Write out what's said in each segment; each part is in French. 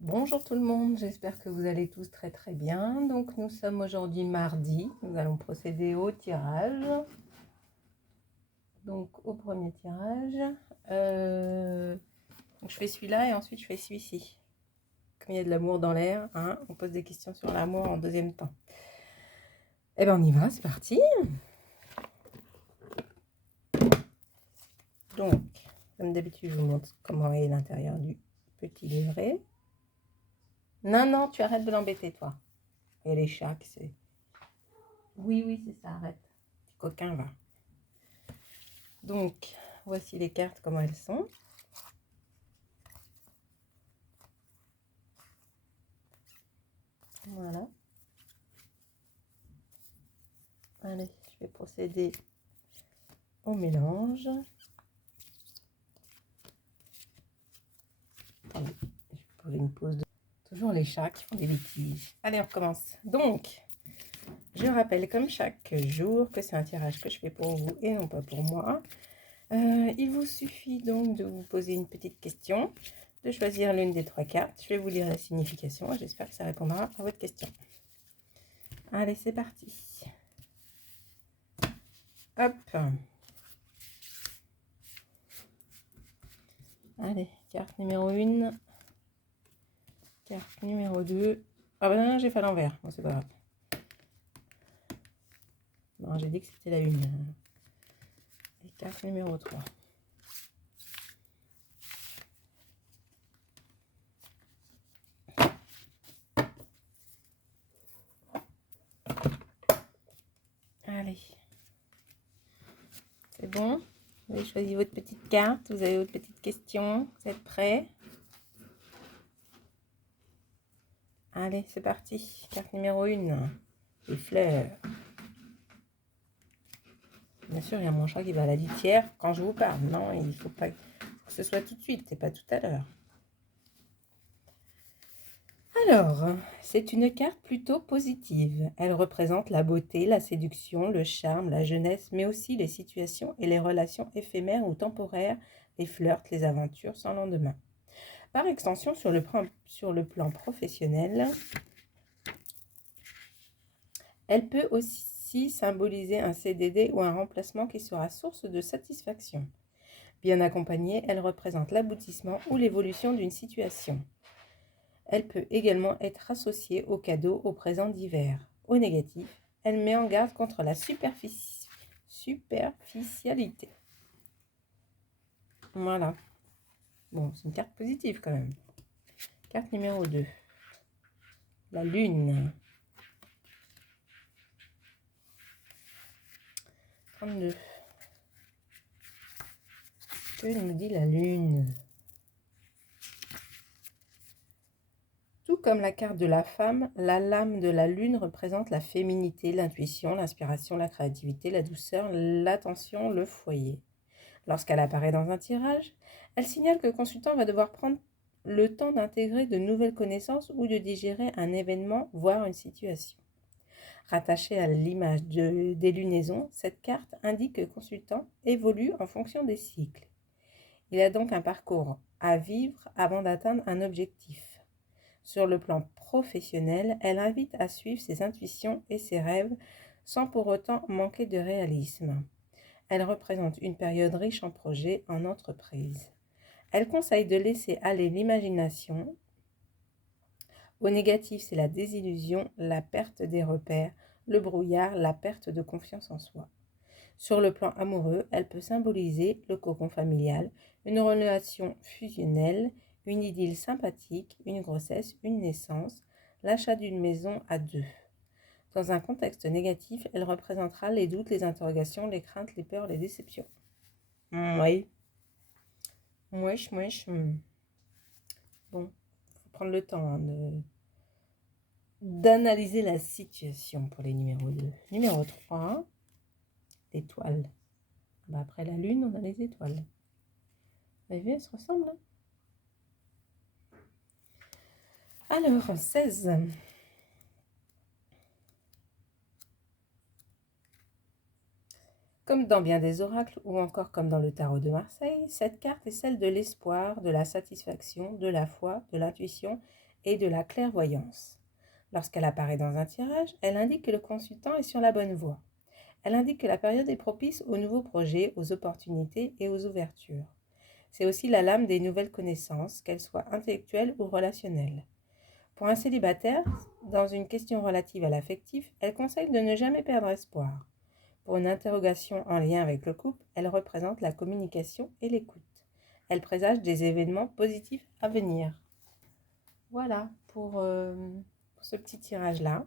Bonjour tout le monde, j'espère que vous allez tous très très bien. Donc nous sommes aujourd'hui mardi, nous allons procéder au tirage. Donc au premier tirage, donc je fais celui-là et ensuite je fais celui-ci. Comme il y a de l'amour dans l'air, hein, on pose des questions sur l'amour en deuxième temps. Eh bien on y va, c'est parti. Donc, comme d'habitude, je vous montre comment est l'intérieur du petit livret. Non, tu arrêtes de l'embêter toi. Et les chats, c'est... Oui, c'est ça, arrête. Petit coquin, va. Donc, voici les cartes, comment elles sont. Voilà. Allez, je vais procéder au mélange. Attendez, je vais poser une pause. Toujours les chats qui font des bêtises. Allez, on recommence. Donc, je rappelle comme chaque jour que c'est un tirage que je fais pour vous et non pas pour moi. Il vous suffit donc de vous poser une petite question, de choisir l'une des trois cartes. Je vais vous lire la signification et j'espère que ça répondra à votre question. Allez, c'est parti. Hop. Allez, carte numéro 1. Carte numéro 2. Ah bah non, j'ai fait à l'envers. Bon, c'est pas grave. Non, j'ai dit que c'était la 1. Et carte numéro 3. Allez. C'est bon? Vous avez choisi votre petite carte. Vous avez votre petite question. Vous êtes prêts? Allez, c'est parti. Carte numéro 1. Les fleurs. Bien sûr, il y a mon chat qui va à la litière quand je vous parle. Non, il ne faut pas que ce soit tout de suite. C'est pas tout à l'heure. Alors, c'est une carte plutôt positive. Elle représente la beauté, la séduction, le charme, la jeunesse, mais aussi les situations et les relations éphémères ou temporaires, les flirts, les aventures sans lendemain. Par extension, sur le plan professionnel, elle peut aussi symboliser un CDD ou un remplacement qui sera source de satisfaction. Bien accompagnée, elle représente l'aboutissement ou l'évolution d'une situation. Elle peut également être associée aux cadeaux, aux présents divers. Au négatif, elle met en garde contre la superficialité. Voilà. Bon, c'est une carte positive quand même. Carte numéro 2. La lune. 32. Que nous dit la lune? Tout comme la carte de la femme, la lame de la lune représente la féminité, l'intuition, l'inspiration, la créativité, la douceur, l'attention, le foyer. Lorsqu'elle apparaît dans un tirage, elle signale que le consultant va devoir prendre le temps d'intégrer de nouvelles connaissances ou de digérer un événement, voire une situation. Rattachée à l'image des lunaisons, cette carte indique que le consultant évolue en fonction des cycles. Il a donc un parcours à vivre avant d'atteindre un objectif. Sur le plan professionnel, elle invite à suivre ses intuitions et ses rêves sans pour autant manquer de réalisme. Elle représente une période riche en projets en entreprise. Elle conseille de laisser aller l'imagination. Au négatif, c'est la désillusion, la perte des repères, le brouillard, la perte de confiance en soi. Sur le plan amoureux, elle peut symboliser le cocon familial, une relation fusionnelle, une idylle sympathique, une grossesse, une naissance, l'achat d'une maison à deux. Dans un contexte négatif, elle représentera les doutes, les interrogations, les craintes, les peurs, les déceptions. Oui. Mouech. Bon, il faut prendre le temps d'analyser la situation pour les numéros 2. Numéro 3, l'étoile. Bah, après la lune, on a les étoiles. Vous avez vu, elles se ressemblent. Alors, 16. Comme dans bien des oracles ou encore comme dans le tarot de Marseille, cette carte est celle de l'espoir, de la satisfaction, de la foi, de l'intuition et de la clairvoyance. Lorsqu'elle apparaît dans un tirage, elle indique que le consultant est sur la bonne voie. Elle indique que la période est propice aux nouveaux projets, aux opportunités et aux ouvertures. C'est aussi la lame des nouvelles connaissances, qu'elles soient intellectuelles ou relationnelles. Pour un célibataire, dans une question relative à l'affectif, elle conseille de ne jamais perdre espoir. Pour une interrogation en lien avec le couple, elle représente la communication et l'écoute. Elle présage des événements positifs à venir. Voilà pour ce petit tirage-là.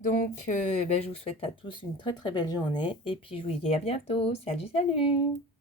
Donc, je vous souhaite à tous une très très belle journée et puis je vous dis à bientôt. Salut, salut!